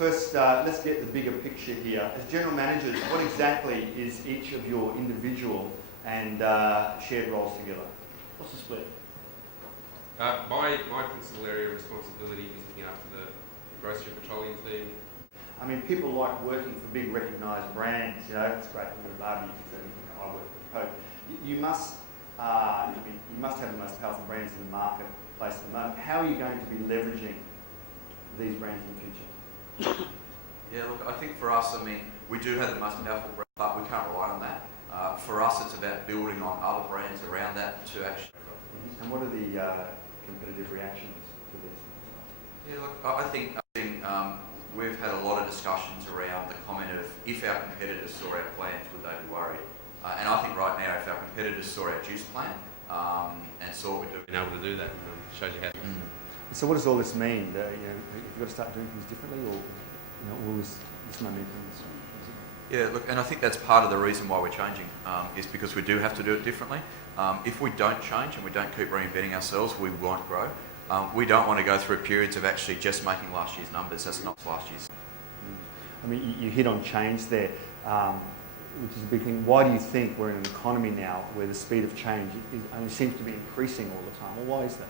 First, let's get the bigger picture here. As general managers, what exactly is each of your individual and shared roles together? What's the split? My principal area of responsibility is looking after the grocery and petroleum team. I mean, people like working for big recognised brands. You know, it's great when you're a barbie, I work for Coke. You must have the most powerful brands in the marketplace at the moment. How are you going to be leveraging these brands in the future? Yeah, look, I think for us, I mean, we do have the most powerful brand, but we can't rely on that. For us, it's about building on other brands around that to actually. And what are the competitive reactions to this? Yeah, look, I think we've had a lot of discussions around the comment of if our competitors saw our plans, would they be worried? And I think right now, if our competitors saw our juice plan and saw what we're doing, Being able to do that shows you how. So what does all this mean? You've got to start doing things differently, or all this momentum? Yeah, look, and I think that's part of the reason why we're changing, is because we do have to do it differently. If we don't change and we don't keep reinventing ourselves, we won't grow. We don't want to go through periods of actually just making last year's numbers. That's not last year's. I mean, you hit on change there, which is a big thing. Why do you think we're in an economy now where the speed of change only seems to be increasing all the time? Well, why is that?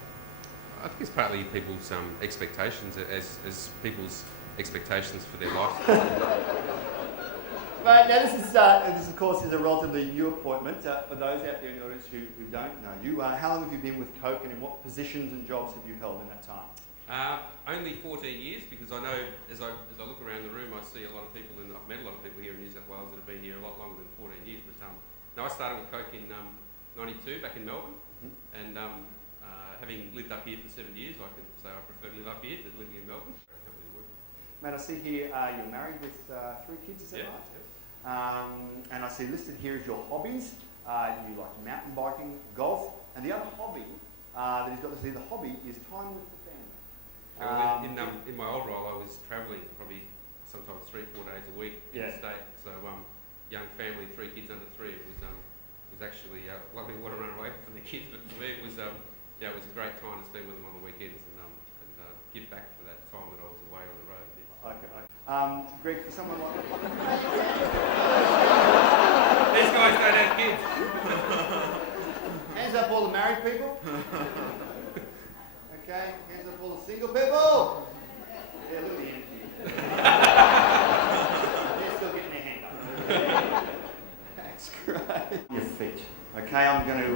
I think it's partly people's expectations, as people's expectations for their life. Right, now this of course is a relatively new appointment. For those out there in the audience who don't know you, how long have you been with Coke, and in what positions and jobs have you held in that time? Only 14 years, because I know as I look around the room, I see a lot of people, and I've met a lot of people here in New South Wales that have been here a lot longer than 14 years. But no, I started with Coke in '92 back in Melbourne, and having lived up here for 7 years, I can say I prefer to live up here to living in Melbourne. Matt, I see here you're married with 3 kids, is that right? Yep. And I see listed here as your hobbies. You like mountain biking, golf, and the other hobby that he's got listed here, the hobby is time with the family. In my old role, I was travelling probably sometimes 3-4 days a week in the state. So young family, 3 kids under 3. It was actually a lot of people want to run away from the kids, but for me it was it was a great time to spend with them on the weekends and give back for that time that I was away on the road a bit. Okay. Greg, for someone like These guys don't have kids. Hands up all the married people. Okay, hands up all the single people. Yeah, look at the empty. They're still getting their hand up. That's great. Your feet. Okay, I'm going to,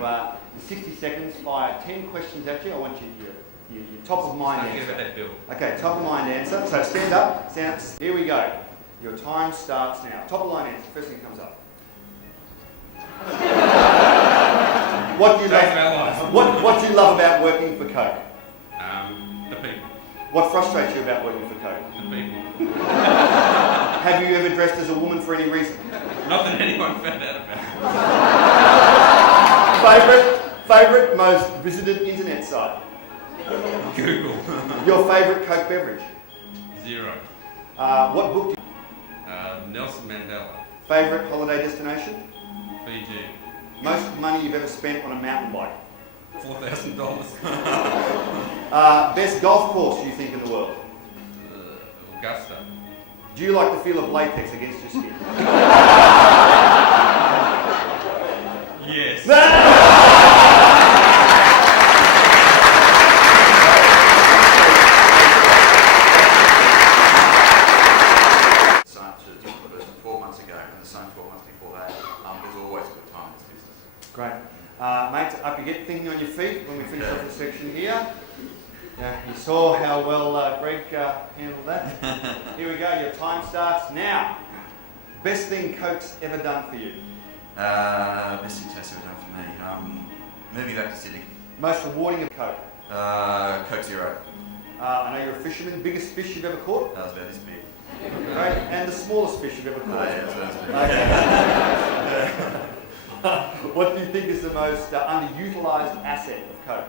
in 60 seconds, fire 10 questions at you. I want you your top of mind answer. Okay, top of mind answer. So stand up. Here we go. Your time starts now. Top of line answer. First thing that comes up. What do you love about working for Coke? The people. What frustrates you about working for Coke? The people. Have you ever dressed as a woman for any reason? Not that anyone found out about. Favorite most visited internet site? Google. Your favourite Coke beverage? 0. What book do you Nelson Mandela. Favourite holiday destination? Fiji. Most money you've ever spent on a mountain bike? $4,000. Best golf course you think in the world? Augusta. Do you like the feel of latex against your skin? Yes. Great. Mate, up you get, thinking on your feet when we finish off this section here. You saw how well Greg handled that. Here we go, your time starts now. Best thing Coke's ever done for you? Best thing Coke's ever done for me? Moving back to Sydney. Most rewarding of Coke? Coke Zero. I know you're a fisherman. Biggest fish you've ever caught? That was about this big. Great. And the smallest fish you've ever caught? Oh, yeah, that's about this big. Okay. What do you think is the most underutilised asset of Coke?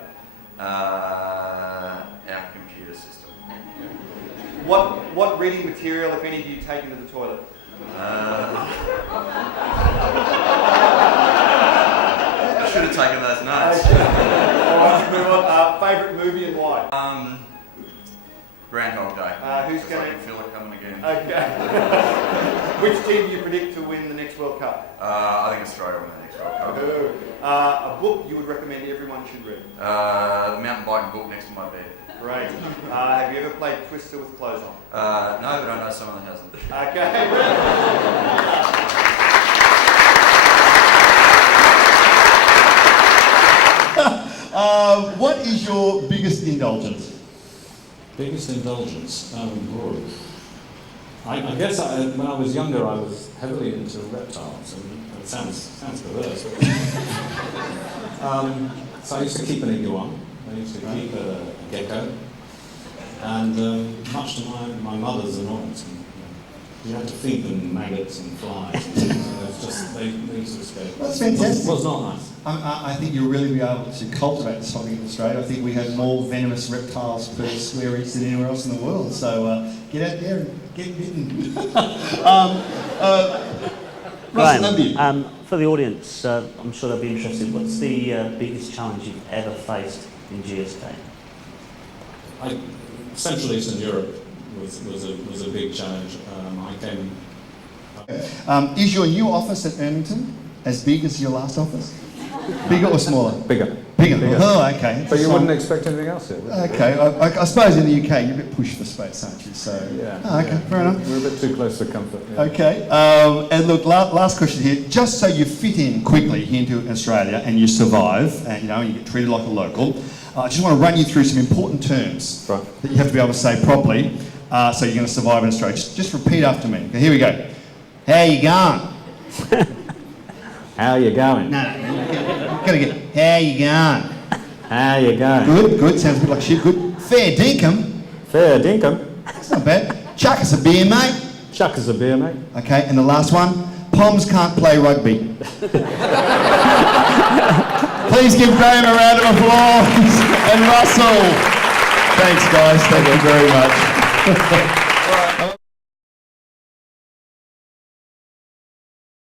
Our computer system. What reading material, if any, do you take into the toilet? I should have taken those notes. All right, move on. Favourite movie and why? Groundhog Day. Who's I going can feel it coming again. Okay. Which team do you predict to win the next World Cup? I think Australia will win the next World Cup. A book you would recommend everyone should read? The mountain biking book next to my bed. Great. Have you ever played Twister with clothes on? No, but I know someone that hasn't. Okay. What is your biggest indulgence? Biggest indulgence? I guess when I was younger, I was heavily into reptiles, and it sounds perverse. So I used to keep an iguana. I used to keep a gecko, and much to my mother's annoyance, you had to feed them maggots and flies. They used to escape. That's fantastic. It was not nice. I think you'll really be able to cultivate this topic in Australia. I think we have more venomous reptiles per square inch than anywhere else in the world. So get out there and get bitten. Graham, for the audience, I'm sure they'll be interested. What's the biggest challenge you've ever faced in GSK? Central Eastern Europe was a big challenge. I came. Is your new office at Ermington as big as your last office? Bigger or smaller? Bigger. Bigger. Oh, okay. But you wouldn't expect anything else here, would you? Okay. I suppose in the UK you're a bit pushed for space, aren't you? So. Yeah. Oh, okay. Fair enough. We're a bit too close to comfort. Yeah. Okay. And look, last question here. Just so you fit in quickly into Australia and you survive, and you get treated like a local, I just want to run you through some important terms that you have to be able to say properly, so you're going to survive in Australia. Just repeat after me. Okay, here we go. How you going? How you going? No, you've got to get. How you going? How you going? Good. Sounds a bit like shit. Good. Fair dinkum. Fair dinkum. That's not bad. Chuck us a beer, mate. Chuck us a beer, mate. Okay, and the last one. Poms can't play rugby. Please give Graham a round of applause. And Russell. Thanks, guys. Thank you very much.